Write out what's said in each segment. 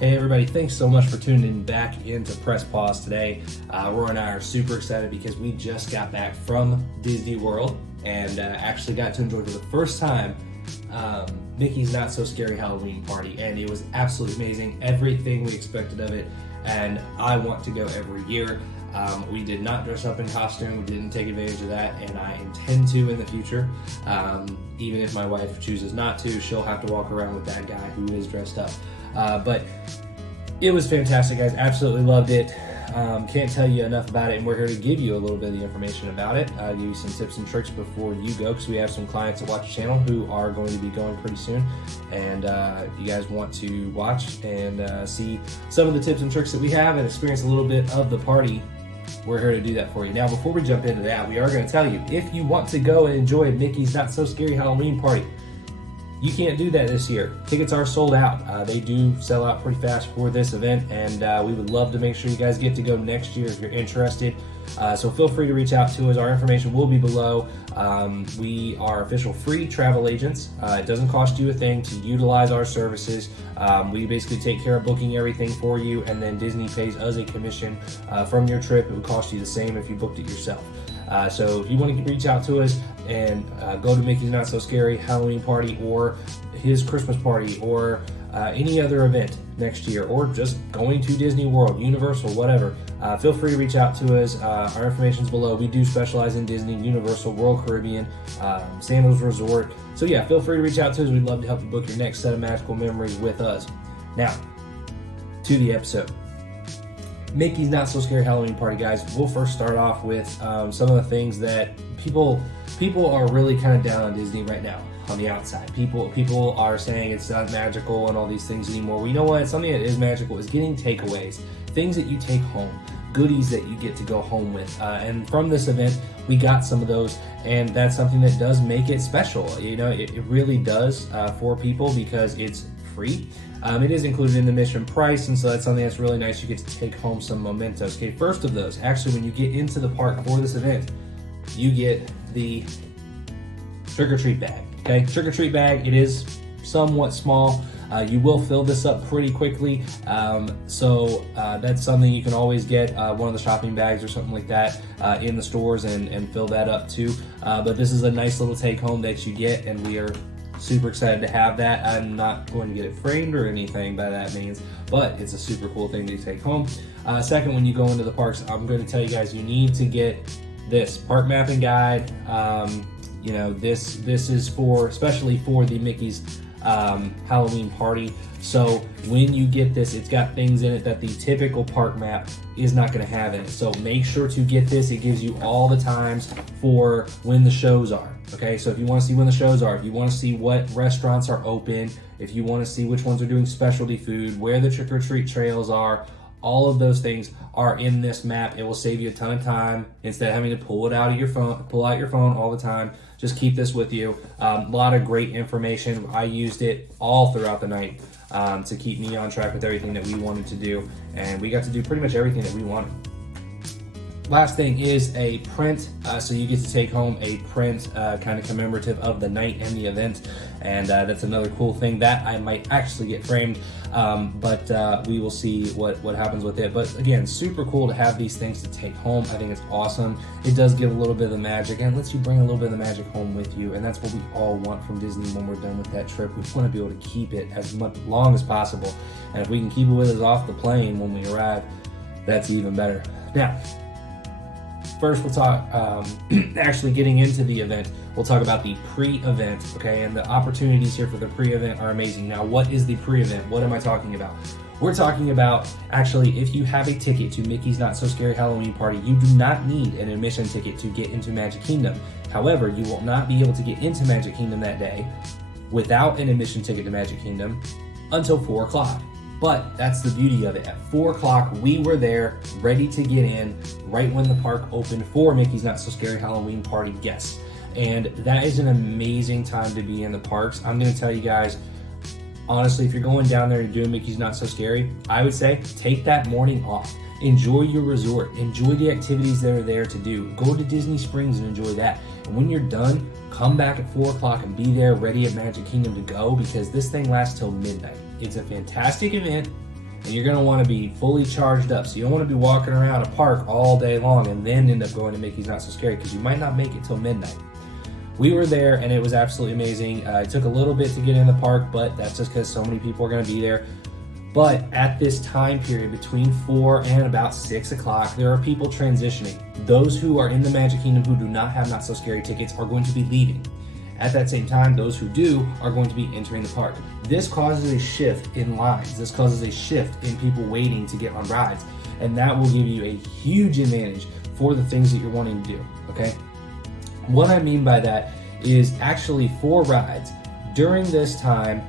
Hey everybody, thanks so much for tuning back into Press Pause today. Aurora and I are super excited because we just got back from Disney World and actually got to enjoy for the first time Mickey's Not So Scary Halloween Party, and it was absolutely amazing. Everything we expected of it, and I want to go every year. We did not dress up in costume, we didn't take advantage of that, and I intend to in the future. Even if my wife chooses not to, she'll have to walk around with that guy who is dressed up. But it was fantastic, guys. Absolutely loved it. Can't tell you enough about it, and we're here to give you a little bit of the information about it. Give you some tips and tricks before you go, because we have some clients that watch the channel who are going to be going pretty soon, and you guys want to watch and see some of the tips and tricks that we have and experience a little bit of the party. We're here to do that for you. Now, before we jump into that, we are going to tell you, if you want to go and enjoy Mickey's Not So Scary Halloween Party, you can't do that this year. Tickets are sold out. They do sell out pretty fast for this event, and we would love to make sure you guys get to go next year if you're interested. So feel free to reach out to us. Our information will be below. We are official free travel agents. It doesn't cost you a thing to utilize our services. We basically take care of booking everything for you, and then Disney pays us a commission from your trip. It would cost you the same if you booked it yourself. So if you want to reach out to us and go to Mickey's Not So Scary Halloween Party, or his Christmas party, or any other event next year, or just going to Disney World, Universal, whatever, feel free to reach out to us. Our information is below. We do specialize in Disney, Universal, World Caribbean, Sandals Resort. So yeah, feel free to reach out to us. We'd love to help you book your next set of magical memories with us. Now, to the episode. Mickey's Not So Scary Halloween Party, guys. We'll first start off with some of the things that people are really kind of down on Disney right now on the outside. People are saying it's not magical and all these things anymore. Well, you know what? Something that is magical is getting takeaways, things that you take home, goodies that you get to go home with. And from this event, we got some of those, and that's something that does make it special. You know, it really does for people, because it's free. It is included in the admission price, and so that's something that's really nice. You get to take home some mementos. Okay, first of those, actually, when you get into the park for this event, you get the trick-or-treat bag. Okay, trick-or-treat bag, it is somewhat small. You will fill this up pretty quickly, so that's something you can always get, one of the shopping bags or something like that in the stores, and fill that up too. But this is a nice little take-home that you get, and we are super excited to have that. I'm not going to get it framed or anything by that means, but it's a super cool thing to take home. Second, when you go into the parks, I'm going to tell you guys, you need to get this park mapping guide. You know, this is for, especially for the Mickey's Halloween party. So when you get this, it's got things in it that the typical park map is not going to have in it. So make sure to get this. It gives you all the times for when the shows are. Okay, so if you want to see when the shows are, if you want to see what restaurants are open, if you want to see which ones are doing specialty food, where the trick-or-treat trails are, all of those things are in this map. It will save you a ton of time instead of having to pull out your phone all the time. Just keep this with you. A lot of great information. I used it all throughout the night to keep me on track with everything that we wanted to do, and we got to do pretty much everything that we wanted. Last thing is a print, so you get to take home a print kind of commemorative of the night and the event, and that's another cool thing that I might actually get framed, but we will see what happens with it. But again, super cool to have these things to take home. I think it's awesome. It does give a little bit of the magic, and lets you bring a little bit of the magic home with you, and that's what we all want from Disney when we're done with that trip. We want to be able to keep it as long as possible, and if we can keep it with us off the plane when we arrive, that's even better. Now, first, we'll talk, actually getting into the event, we'll talk about the pre-event, okay? And the opportunities here for the pre-event are amazing. Now, what is the pre-event? What am I talking about? We're talking about, actually, if you have a ticket to Mickey's Not So Scary Halloween Party, you do not need an admission ticket to get into Magic Kingdom. However, you will not be able to get into Magic Kingdom that day without an admission ticket to Magic Kingdom until 4 o'clock. But that's the beauty of it. At 4 o'clock, we were there, ready to get in, right when the park opened for Mickey's Not So Scary Halloween Party guests. And that is an amazing time to be in the parks. I'm going to tell you guys, honestly, if you're going down there and doing Mickey's Not So Scary, I would say take that morning off. Enjoy your resort. Enjoy the activities that are there to do. Go to Disney Springs and enjoy that. And when you're done, come back at 4 o'clock and be there ready at Magic Kingdom to go, because this thing lasts till midnight. It's a fantastic event. and you're going to want to be fully charged up. So you don't want to be walking around a park all day long and then end up going to Mickey's Not So Scary, because you might not make it till midnight. We were there and it was absolutely amazing. It took a little bit to get in the park, but that's just because so many people are going to be there. But at this time period between 4 and about 6 o'clock, there are people transitioning. Those who are in the Magic Kingdom who do not have Not So Scary tickets are going to be leaving. At that same time, those who do are going to be entering the park. This causes a shift in lines. This causes a shift in people waiting to get on rides. And that will give you a huge advantage for the things that you're wanting to do, okay? What I mean by that is actually for rides, during this time,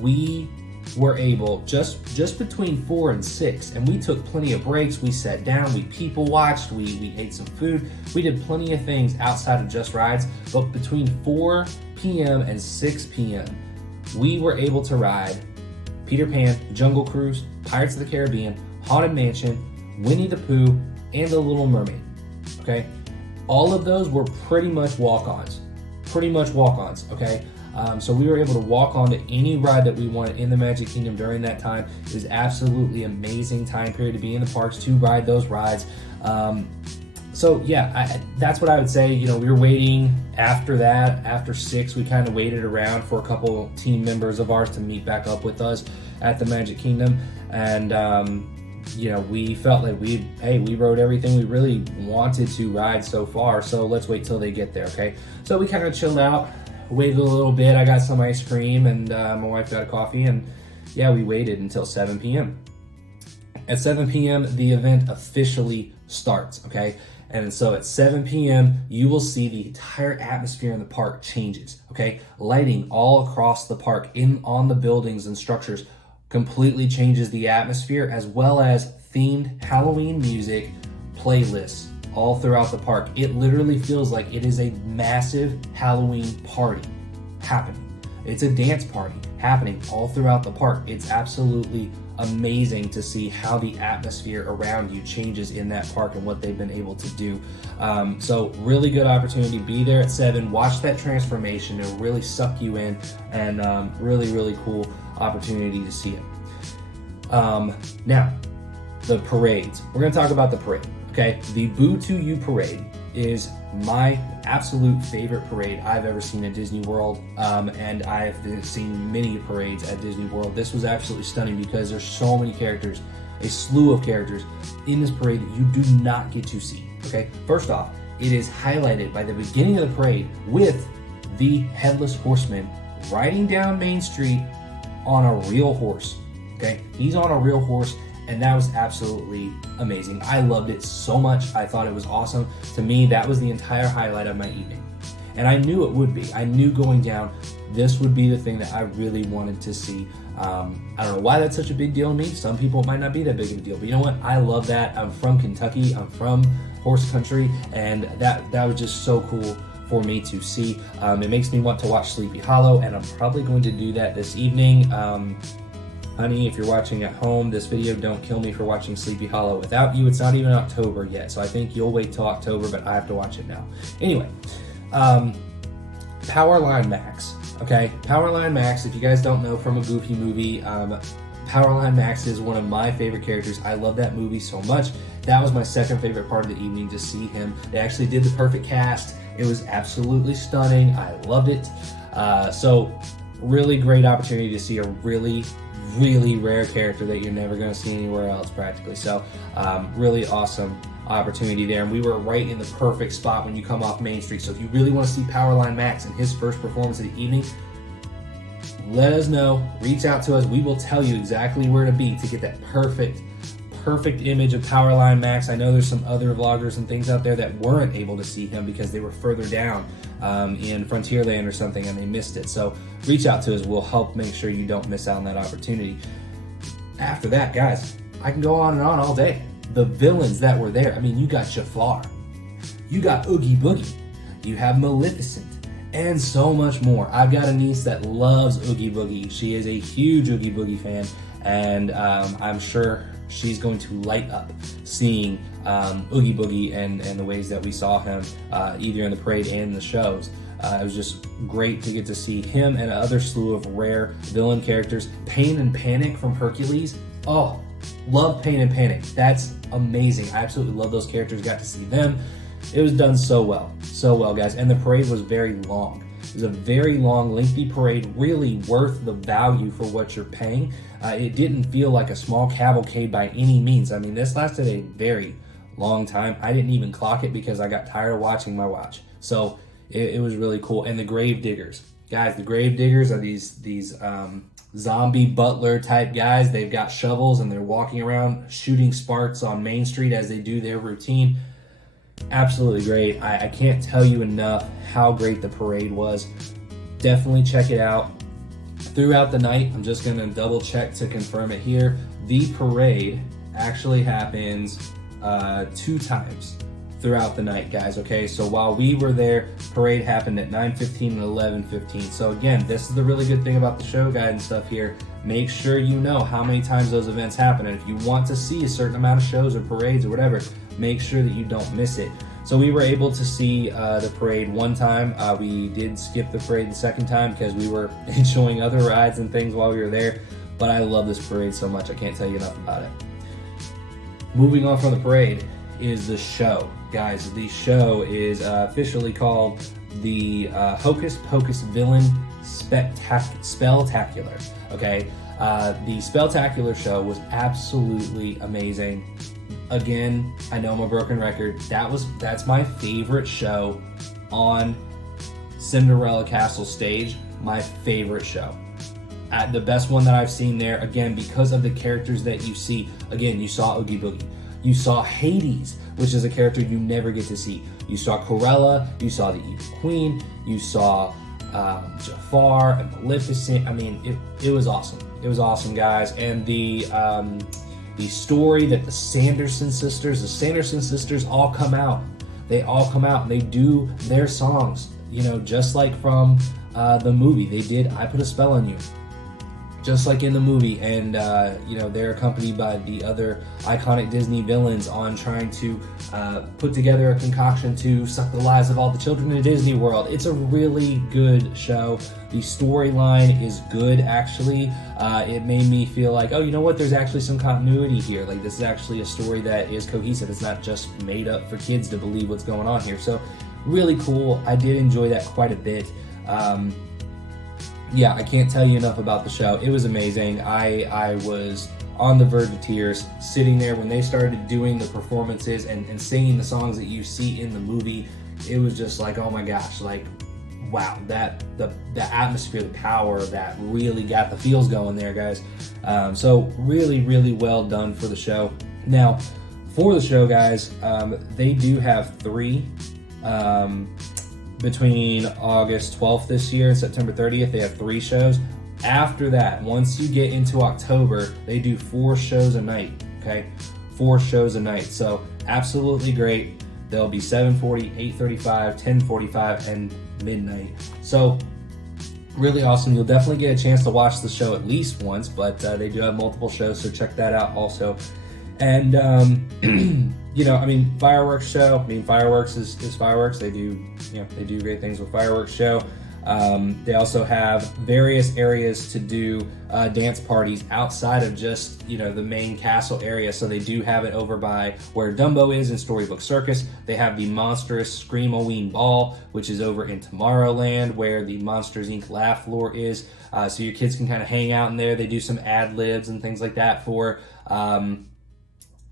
we were able, just between 4 and 6, and we took plenty of breaks, we sat down, we people watched, we ate some food, we did plenty of things outside of just rides, but between 4 p.m. and 6 p.m., we were able to ride Peter Pan, Jungle Cruise, Pirates of the Caribbean, Haunted Mansion, Winnie the Pooh, and The Little Mermaid, okay? All of those were pretty much walk-ons, okay? So we were able to walk onto any ride that we wanted in the Magic Kingdom during that time. It was absolutely amazing time period to be in the parks to ride those rides. So yeah, that's what I would say. You know, we were waiting after that. After 6, we kind of waited around for a couple team members of ours to meet back up with us at the Magic Kingdom. And, you know, we felt like we rode everything we really wanted to ride so far. So let's wait till they get there, okay? So we kind of chilled out, waited a little bit. I got some ice cream and my wife got a coffee, and yeah, we waited until 7 p.m. At 7 p.m., the event officially starts, okay? And so at 7 p.m., you will see the entire atmosphere in the park changes, okay? Lighting all across the park on the buildings and structures completely changes the atmosphere, as well as themed Halloween music playlists all throughout the park. It literally feels like it is a massive Halloween party happening. It's a dance party happening all throughout the park. It's absolutely amazing to see how the atmosphere around you changes in that park and what they've been able to do. So really good opportunity. Be there at 7, watch that transformation. It'll really suck you in, and really cool opportunity to see it. Now, the parades. We're gonna talk about the parade. Okay, the Boo to You parade is my absolute favorite parade I've ever seen at Disney World, and I've seen many parades at Disney World. This was absolutely stunning because there's so many characters, a slew of characters in this parade that you do not get to see. Okay, first off, it is highlighted by the beginning of the parade with the Headless Horseman riding down Main Street on a real horse. Okay, he's on a real horse. And that was absolutely amazing. I loved it so much. I thought it was awesome. To me, that was the entire highlight of my evening. And I knew it would be. I knew going down, this would be the thing that I really wanted to see. I don't know why that's such a big deal to me. Some people it might not be that big of a deal. But you know what? I love that. I'm from Kentucky. I'm from horse country. And that was just so cool for me to see. It makes me want to watch Sleepy Hollow. And I'm probably going to do that this evening. Honey, if you're watching at home, this video, don't kill me for watching Sleepy Hollow without you. It's not even October yet, so I think you'll wait till October, but I have to watch it now. Anyway, Powerline Max, okay? Powerline Max, if you guys don't know from a Goofy movie, Powerline Max is one of my favorite characters. I love that movie so much. That was my second favorite part of the evening, to see him. They actually did the perfect cast. It was absolutely stunning. I loved it. So really great opportunity to see a really rare character that you're never going to see anywhere else practically. So really awesome opportunity there, and we were right in the perfect spot when you come off Main Street. So if you really want to see Powerline Max in his first performance of the evening, let us know, reach out to us. We will tell you exactly where to be to get that perfect image of Powerline Max. I know there's some other vloggers and things out there that weren't able to see him because they were further down in Frontierland or something and they missed it. So reach out to us. We'll help make sure you don't miss out on that opportunity. After that, guys, I can go on and on all day. The villains that were there. I mean, you got Jafar, you got Oogie Boogie, you have Maleficent, and so much more. I've got a niece that loves Oogie Boogie. She is a huge Oogie Boogie fan, and I'm sure she's going to light up seeing Oogie Boogie and the ways that we saw him either in the parade and in the shows. It was just great to get to see him and another slew of rare villain characters. Pain and Panic from Hercules, Oh, love Pain and Panic. That's amazing. I absolutely love those characters. Got to see them. It was done so well, guys. And the parade was very long. It was a very long, lengthy parade, really worth the value for what you're paying. It didn't feel like a small cavalcade by any means. I mean, this lasted a very long time. I didn't even clock it because I got tired of watching my watch. So it was really cool. And the grave diggers, guys, the grave diggers are these zombie butler type guys. They've got shovels and they're walking around shooting sparks on Main Street as they do their routine. Absolutely great. I can't tell you enough how great the parade was. Definitely check it out. Throughout the night, I'm just going to double check to confirm it here. The parade actually happens 2 times throughout the night, guys, okay? So while we were there, parade happened at 9:15 and 11:15. So again, this is the really good thing about the show guide and stuff here. Make sure you know how many times those events happen. And if you want to see a certain amount of shows or parades or whatever, make sure that you don't miss it. So we were able to see the parade one time. We did skip the parade the second time because we were enjoying other rides and things while we were there. But I love this parade so much, I can't tell you enough about it. Moving on from the parade is the show. Guys, the show is officially called the Hocus Pocus Villain Spelltacular. Okay, the Spelltacular show was absolutely amazing. Again, I know I'm a broken record. That's my favorite show on Cinderella Castle stage. My favorite show. The best one that I've seen there. Again, because of the characters that you see. Again, you saw Oogie Boogie. You saw Hades, which is a character you never get to see. You saw Corella. You saw the Evil Queen. You saw Jafar and Maleficent. I mean, it was awesome. It was awesome, guys. And the story that the Sanderson sisters all come out. They all come out and they do their songs, you know, just like from the movie. They did I Put a Spell on You, just like in the movie. And, you know, they're accompanied by the other iconic Disney villains on trying to put together a concoction to suck the lives of all the children in Disney World. It's a really good show. The storyline is good, actually. It made me feel like, oh, you know what? There's actually some continuity here. Like, this is actually a story that is cohesive. It's not just made up for kids to believe what's going on here. So, really cool. I did enjoy that quite a bit. Yeah, I can't tell you enough about the show. It was amazing. I was on the verge of tears sitting there when they started doing the performances and singing the songs that you see in the movie. It was just like, oh my gosh, like, wow, the atmosphere, the power of that really got the feels going there, guys. So really, really well done for the show. Now, for the show, guys, they do have 3 between August 12th this year and September 30th. They have 3 shows. After that, once you get into October, they do 4 shows a night, okay? 4 shows a night. So absolutely great. They'll be 7:40, 8:35, 10:45, and midnight. So really awesome. You'll definitely get a chance to watch the show at least once, but they do have multiple shows, so check that out also. And you know, I mean, fireworks show. I mean, fireworks is fireworks. They do, you know, they do great things with fireworks show. They also have various areas to do dance parties outside of just, you know, the main castle area. So they do have it over by where Dumbo is in Storybook Circus. They have the Monstrous Scream-O-Ween Ball, which is over in Tomorrowland, where the Monsters Inc. Laugh Floor is. So your kids can kind of hang out in there. They do some ad-libs and things like that for...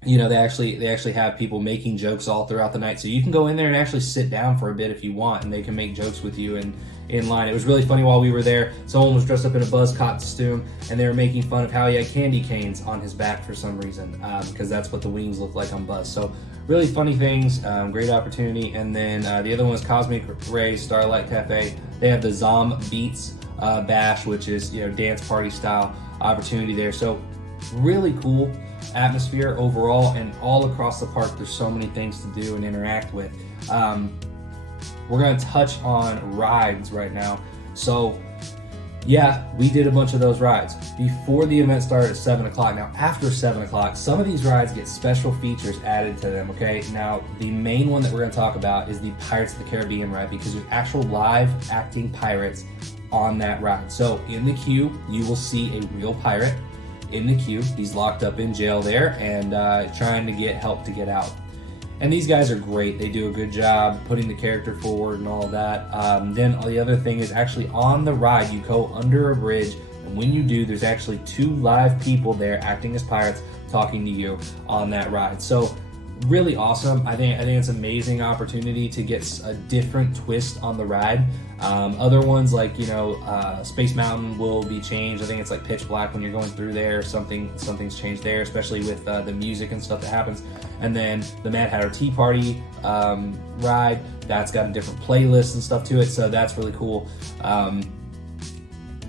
you know, they actually have people making jokes all throughout the night. So you can go in there and actually sit down for a bit if you want, and they can make jokes with you and in line. It was really funny while we were there. Someone was dressed up in a Buzz costume, and they were making fun of how he had candy canes on his back for some reason, because that's what the wings look like on Buzz. So really funny things, great opportunity. And then the other one is Cosmic Ray Starlight Cafe. They have the Zom Beats Bash, which is, you know, dance party style opportunity there. So really cool atmosphere overall, and all across the park there's so many things to do and interact with. We're going to touch on rides right now. So yeah, we did a bunch of those rides before the event started at 7 o'clock. Now after 7 o'clock, some of these rides get special features added to them, okay? Now the main one that we're going to talk about is the Pirates of the Caribbean ride, because there's actual live acting pirates on that ride. So in the queue, you will see a real pirate. in the queue. He's locked up in jail there and trying to get help to get out. And these guys are great. They do a good job putting the character forward and all of that. Then the other thing is actually on the ride, you go under a bridge, and when you do, there's actually 2 live people there acting as pirates talking to you on that ride. So really awesome. I think it's an amazing opportunity to get a different twist on the ride. Other ones like, you know, Space Mountain will be changed. I think it's like pitch black when you're going through there. Something's changed there, especially with the music and stuff that happens. And then the Mad Hatter Tea Party ride, that's got a different playlist and stuff to it, so that's really cool.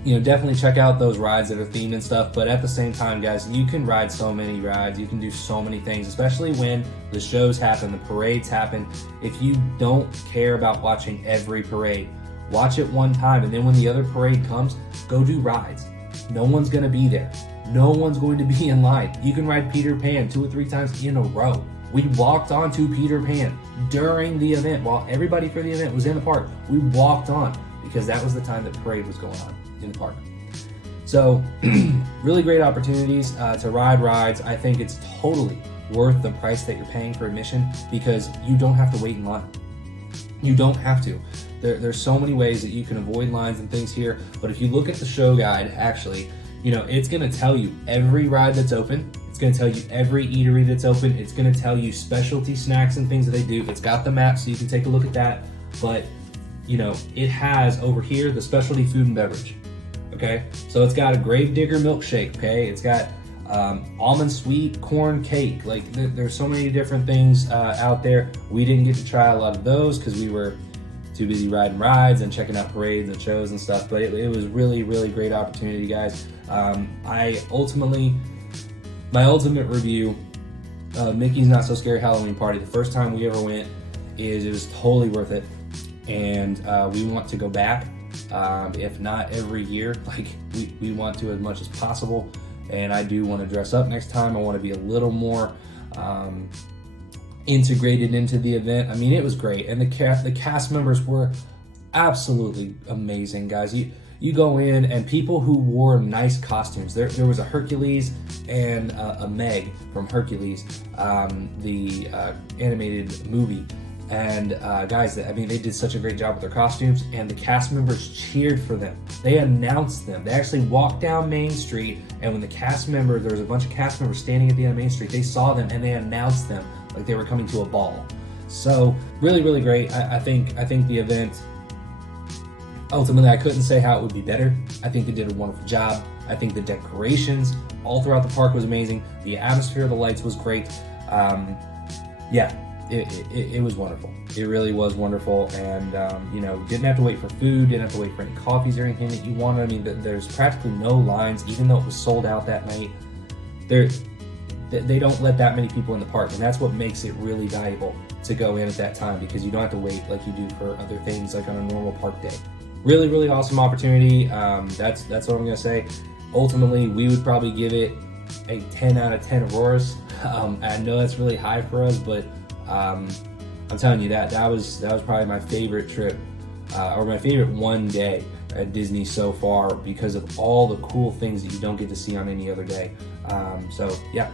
You know, definitely check out those rides that are themed and stuff, but at the same time, guys, you can ride so many rides, you can do so many things, especially when the shows happen, the parades happen. If you don't care about watching every parade, watch it one time, and then when the other parade comes, go do rides. No one's gonna be there. No one's going to be in line. You can ride Peter Pan 2 or 3 times in a row. We walked onto Peter Pan during the event. While everybody for the event was in the park, we walked on because that was the time that parade was going on in the park. So really great opportunities to ride rides. I think it's totally worth the price that you're paying for admission because you don't have to wait in line. You don't have to. There's so many ways that you can avoid lines and things here, but if you look at the show guide, actually, you know, it's gonna tell you every ride that's open. It's gonna tell you every eatery that's open. It's gonna tell you specialty snacks and things that they do. It's got the map so you can take a look at that, but you know, it has over here the specialty food and beverage. Okay, so it's got a Gravedigger milkshake. Okay, it's got almond sweet corn cake. Like there's so many different things out there. We didn't get to try a lot of those because we were too busy riding rides and checking out parades and shows and stuff. But it was really great opportunity, guys. My ultimate review of Mickey's Not So Scary Halloween Party, the first time we ever went, it was totally worth it, and we want to go back. If not every year, like we want to as much as possible. And I do want to dress up next time. I want to be a little more integrated into the event. I mean, it was great, and the cast members were absolutely amazing, guys. You go in, and people who wore nice costumes. There was a Hercules and a Meg from Hercules, the animated movie. And guys, I mean, they did such a great job with their costumes, and the cast members cheered for them. They announced them. They actually walked down Main Street, and when there was a bunch of cast members standing at the end of Main Street, they saw them and they announced them like they were coming to a ball. So really great. I think the event, ultimately, I couldn't say how it would be better. I think they did a wonderful job. I think the decorations all throughout the park was amazing. The atmosphere, the lights was great. It was wonderful. It really was wonderful, and you know, didn't have to wait for food, didn't have to wait for any coffees or anything that you wanted. I mean, there's practically no lines, even though it was sold out that night. They don't let that many people in the park, and that's what makes it really valuable to go in at that time, because you don't have to wait like you do for other things like on a normal park day. Really awesome opportunity. That's what I'm gonna say. Ultimately, we would probably give it a 10 out of 10 Auroras. I know that's really high for us, but I'm telling you that was probably my favorite trip, or my favorite one day at Disney so far, because of all the cool things that you don't get to see on any other day. So yeah.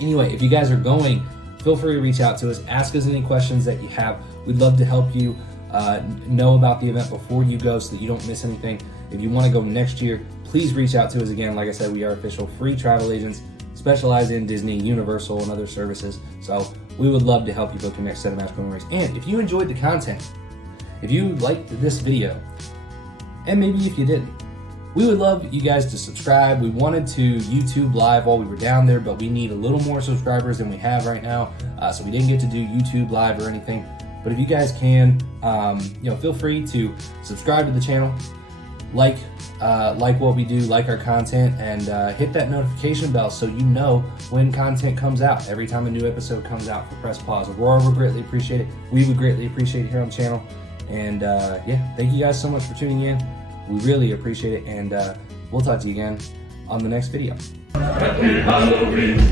Anyway, if you guys are going, feel free to reach out to us. Ask us any questions that you have. We'd love to help you know about the event before you go so that you don't miss anything. If you want to go next year, please reach out to us again. Like I said, we are official free travel agents, specialize in Disney, Universal, and other services. So we would love to help you book your next set of magical memories. And if you enjoyed the content, if you liked this video, and maybe if you didn't, we would love you guys to subscribe. We wanted to YouTube live while we were down there, but we need a little more subscribers than we have right now. So we didn't get to do YouTube live or anything. But if you guys can, feel free to subscribe to the channel, like what we do, like our content, and hit that notification bell so you know when content comes out. Every time a new episode comes out for Press Pause. Aurora would greatly appreciate it. We would greatly appreciate it here on the channel. And thank you guys so much for tuning in. We really appreciate it, and we'll talk to you again on the next video. Happy Halloween.